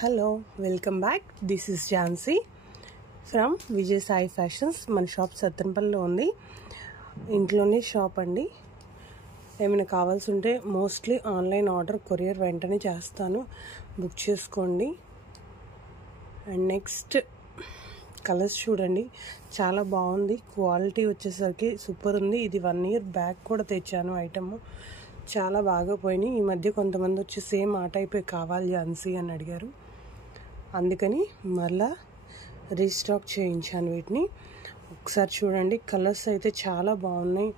Hello, welcome back. This is Jhansi from Vijay Sai fashions. మన shop సత్తెనపల్లిలో ఉంది. ఇంట్లోనే షాప్ అండి. ఏమైనా కావాల్సి ఉంటే మోస్ట్లీ ఆన్లైన్ ఆర్డర్, కొరియర్ వెంటనే చేస్తాను, బుక్ చేసుకోండి. అండ్ నెక్స్ట్ కలర్స్ చూడండి, చాలా బాగుంది. క్వాలిటీ వచ్చేసరికి సూపర్ ఉంది. ఇది 1 year బ్యాక్ కూడా తెచ్చాను. ఐటమ్ చాలా బాగా పోయినాయి. ఈ మధ్య కొంతమంది వచ్చి సేమ్ ఆ టైపే కావాలి ఝాన్సీ అని అడిగారు, అందుకని మళ్ళా రీస్టాక్ చేయించాను వీటిని. ఒకసారి చూడండి, కలర్స్ అయితే చాలా బాగున్నాయి.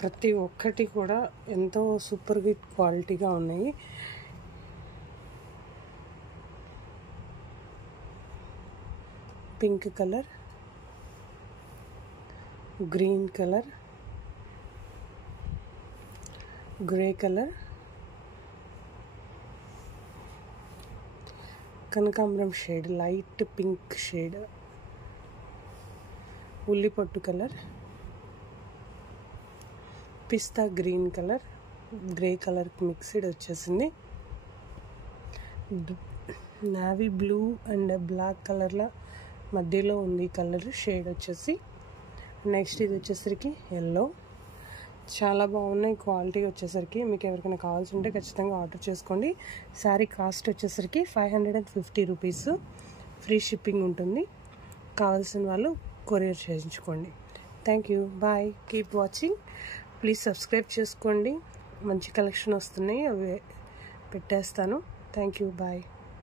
ప్రతి ఒక్కటి కూడా ఎంతో సూపర్ హిట్ క్వాలిటీగా ఉన్నాయి. Pink colour, green colour, grey colour, కనకాంబరం షేడ్, లైట్ పింక్ షేడ్, ఉల్లిపొట్టు కలర్, పిస్తా green colour, grey colour mixed వచ్చేసింది. నావీ బ్లూ అండ్ బ్లాక్ కలర్ల మధ్యలో ఉంది కలర్ షేడ్ వచ్చేసి. నెక్స్ట్ ఇది వచ్చేసరికి ఎల్లో. చాలా బాగున్నాయి. క్వాలిటీ వచ్చేసరికి మీకు ఎవరికైనా కావాల్సి ఉంటే ఖచ్చితంగా ఆర్డర్ చేసుకోండి. శారీ కాస్ట్ వచ్చేసరికి 550 రూపీస్. ఫ్రీ షిప్పింగ్ ఉంటుంది. కావాల్సిన వాళ్ళు కొరియర్ చేయించుకోండి. Thank you, bye, keep watching. Please subscribe చేసుకోండి. మంచి కలెక్షన్ వస్తున్నాయి, అవి పెట్టేస్తాను. Thank you, bye.